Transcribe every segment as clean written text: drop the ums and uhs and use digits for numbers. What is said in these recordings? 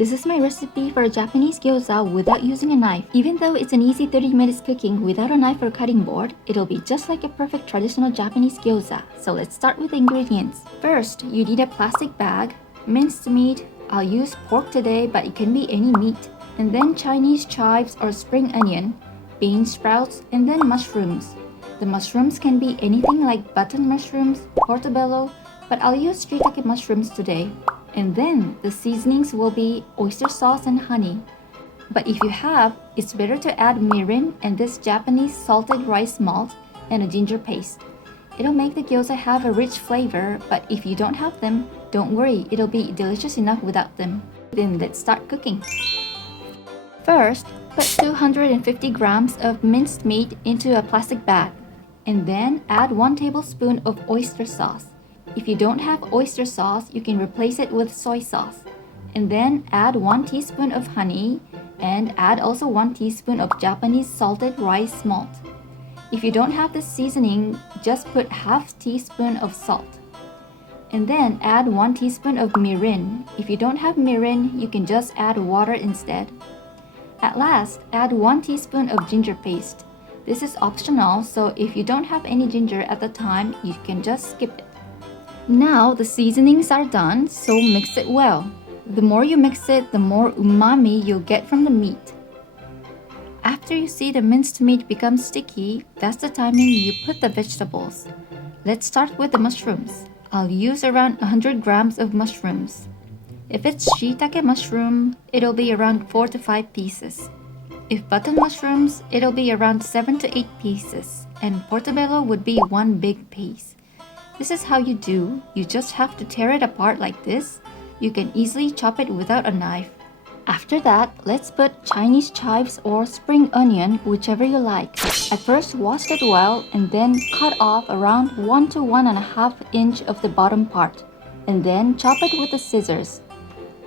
This is my recipe for Japanese gyoza without using a knife. Even though it's an easy 30 minutes cooking without a knife or cutting board, it'll be just like a perfect traditional Japanese gyoza. So let's start with the ingredients. First, you need a plastic bag, minced meat. I'll use pork today, but it can be any meat. And then Chinese chives or spring onion, bean sprouts, and then mushrooms. The mushrooms can be anything like button mushrooms, portobello, but I'll use shiitake mushrooms today. And then the seasonings will be oyster sauce and honey. But if you have, it's better to add mirin and this Japanese salted rice malt and a ginger paste. It'll make the gyoza have a rich flavor, but if you don't have them, don't worry, it'll be delicious enough without them. Then let's start cooking. First, put 250 grams of minced meat into a plastic bag, and then add 1 tablespoon of oyster sauce. If you don't have oyster sauce, you can replace it with soy sauce. And then add 1 teaspoon of honey and add also 1 teaspoon of Japanese salted rice malt. If you don't have this seasoning, just put half teaspoon of salt. And then add 1 teaspoon of mirin. If you don't have mirin, you can just add water instead. At last, add 1 teaspoon of ginger paste. This is optional, so if you don't have any ginger at the time, you can just skip it. Now the seasonings are done, so mix it well. The more you mix it, the more umami you'll get from the meat. After you see the minced meat become sticky, that's the timing you put the vegetables. Let's start with the mushrooms. I'll use around 100 grams of mushrooms. If it's shiitake mushroom, it'll be around 4 to 5 pieces. If button mushrooms, it'll be around 7 to 8 pieces, and portobello would be 1 big piece. This is how you do. You just have to tear it apart like this. You can easily chop it without a knife. After that, let's put Chinese chives or spring onion, whichever you like. At first, wash it well and then cut off around 1 to 1.5 inch of the bottom part, and then chop it with the scissors.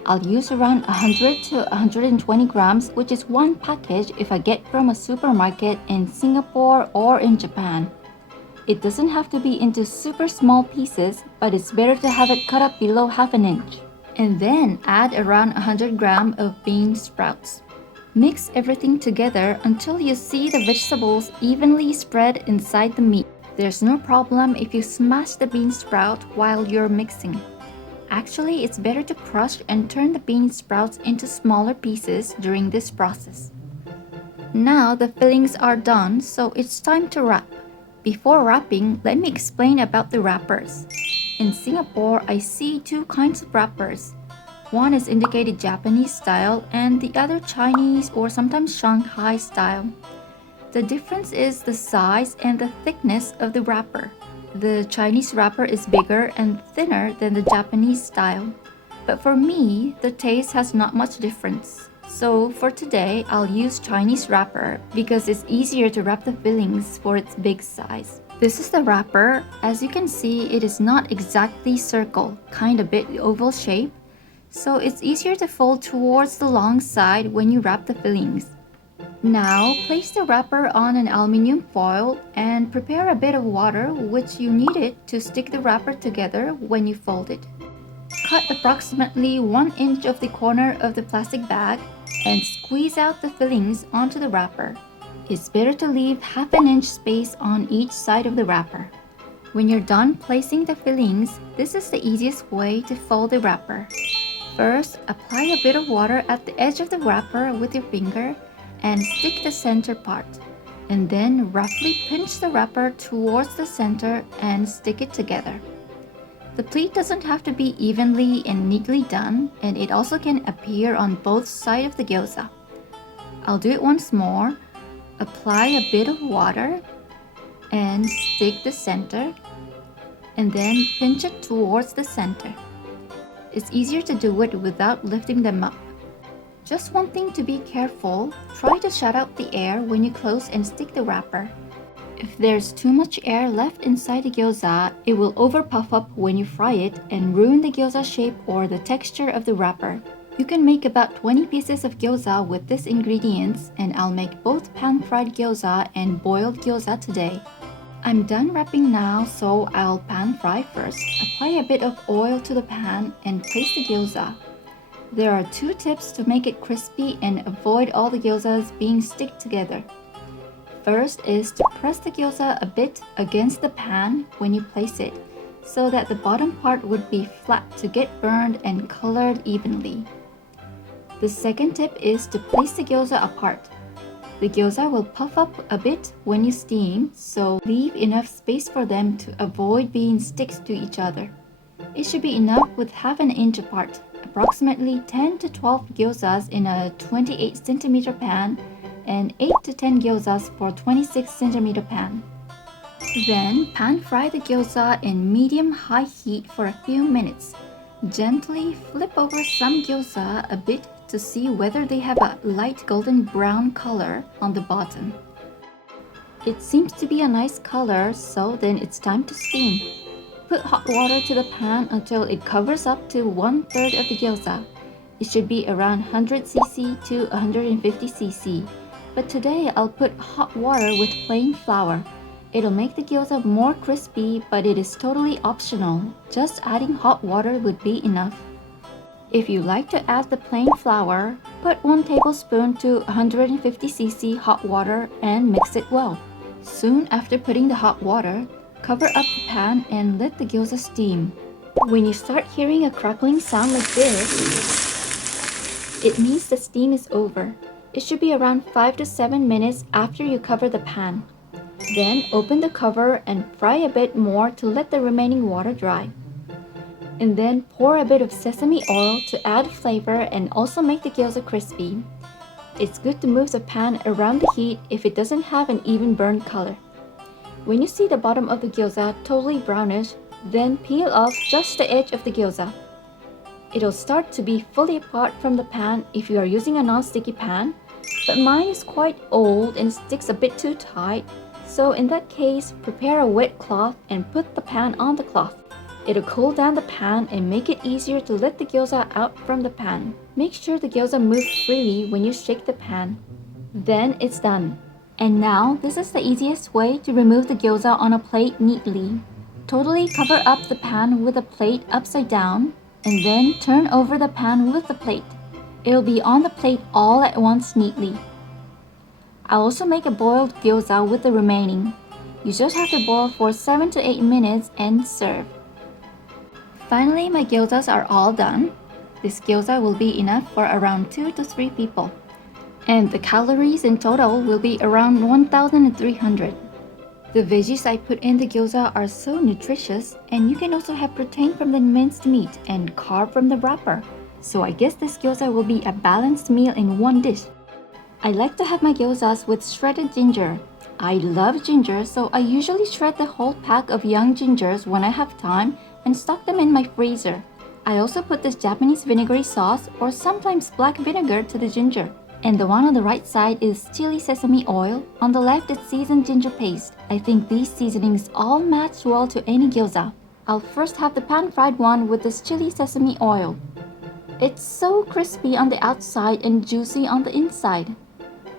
I'll use around 100 to 120 grams, which is 1 package if I get from a supermarket in Singapore or in Japan. It doesn't have to be into super small pieces, but it's better to have it cut up below half an inch. And then add around 100 grams of bean sprouts. Mix everything together until you see the vegetables evenly spread inside the meat. There's no problem if you smash the bean sprout while you're mixing. Actually, it's better to crush and turn the bean sprouts into smaller pieces during this process. Now the fillings are done, so it's time to wrap. Before wrapping, let me explain about the wrappers. In Singapore, I see 2 kinds of wrappers. One is indicated Japanese style and the other Chinese or sometimes Shanghai style. The difference is the size and the thickness of the wrapper. The Chinese wrapper is bigger and thinner than the Japanese style. But for me, the taste has not much difference. So for today, I'll use Chinese wrapper because it's easier to wrap the fillings for its big size. This is the wrapper. As you can see, it is not exactly circle, kind of bit oval shape. So it's easier to fold towards the long side when you wrap the fillings. Now, place the wrapper on an aluminum foil and prepare a bit of water, which you need it to stick the wrapper together when you fold it. Cut approximately 1 inch of the corner of the plastic bag and squeeze out the fillings onto the wrapper. It's better to leave half an inch space on each side of the wrapper. When you're done placing the fillings, this is the easiest way to fold the wrapper. First, apply a bit of water at the edge of the wrapper with your finger and stick the center part. And then roughly pinch the wrapper towards the center and stick it together. The pleat doesn't have to be evenly and neatly done, and it also can appear on both sides of the gyoza. I'll do it once more. Apply a bit of water and stick the center, and then pinch it towards the center. It's easier to do it without lifting them up. Just one thing to be careful, try to shut out the air when you close and stick the wrapper. If there's too much air left inside the gyoza, it will over-puff up when you fry it and ruin the gyoza shape or the texture of the wrapper. You can make about 20 pieces of gyoza with these ingredients, and I'll make both pan-fried gyoza and boiled gyoza today. I'm done wrapping now, so I'll pan fry first. Apply a bit of oil to the pan and place the gyoza. There are 2 tips to make it crispy and avoid all the gyozas being stick together. First is to press the gyoza a bit against the pan when you place it, so that the bottom part would be flat to get burned and colored evenly. The second tip is to place the gyoza apart. The gyoza will puff up a bit when you steam, so leave enough space for them to avoid being sticks to each other. It should be enough with half an inch apart, approximately 10 to 12 gyozas in a 28 cm pan and 8 to 10 gyozas for 26 cm pan. Then pan fry the gyoza in medium-high heat for a few minutes. Gently flip over some gyoza a bit to see whether they have a light golden brown color on the bottom. It seems to be a nice color, so then it's time to steam. Put hot water to the pan until it covers up to 1/3 of the gyoza. It should be around 100 cc to 150 cc. But today I'll put hot water with plain flour. It'll make the gyoza more crispy, but it is totally optional. Just adding hot water would be enough. If you like to add the plain flour, put 1 tablespoon to 150 cc hot water and mix it well. Soon after putting the hot water, cover up the pan and let the gyoza steam. When you start hearing a crackling sound like this, it means the steam is over. It should be around 5 to 7 minutes after you cover the pan. Then open the cover and fry a bit more to let the remaining water dry. And then pour a bit of sesame oil to add flavor and also make the gyoza crispy. It's good to move the pan around the heat if it doesn't have an even burned color. When you see the bottom of the gyoza totally brownish, then peel off just the edge of the gyoza. It'll start to be fully apart from the pan if you are using a non-sticky pan, but mine is quite old and sticks a bit too tight, so in that case, prepare a wet cloth and put the pan on the cloth. It'll cool down the pan and make it easier to let the gyoza out from the pan. Make sure the gyoza moves freely when you shake the pan. Then it's done. And now, this is the easiest way to remove the gyoza on a plate neatly. Totally cover up the pan with a plate upside down, and then turn over the pan with the plate. It'll be on the plate all at once neatly. I'll also make a boiled gyoza with the remaining. You just have to boil for 7 to 8 minutes and serve. Finally, my gyozas are all done. This gyoza will be enough for around 2 to 3 people. And the calories in total will be around 1,300. The veggies I put in the gyoza are so nutritious, and you can also have protein from the minced meat and carb from the wrapper. So I guess this gyoza will be a balanced meal in one dish. I like to have my gyozas with shredded ginger. I love ginger, so I usually shred the whole pack of young gingers when I have time and stock them in my freezer. I also put this Japanese vinegary sauce or sometimes black vinegar to the ginger. And the one on the right side is chili sesame oil. On the left is seasoned ginger paste. I think these seasonings all match well to any gyoza. I'll first have the pan-fried one with this chili sesame oil. It's so crispy on the outside and juicy on the inside.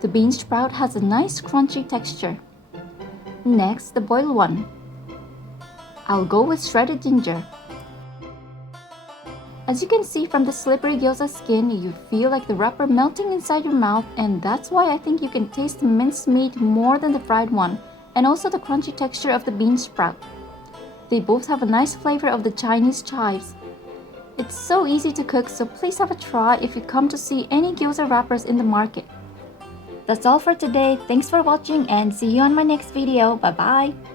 The bean sprout has a nice crunchy texture. Next, the boiled one. I'll go with shredded ginger. As you can see from the slippery gyoza skin, you feel like the wrapper melting inside your mouth, and that's why I think you can taste the minced meat more than the fried one, and also the crunchy texture of the bean sprout. They both have a nice flavor of the Chinese chives. It's so easy to cook, so please have a try if you come to see any gyoza wrappers in the market. That's all for today. Thanks for watching and see you on my next video. Bye bye!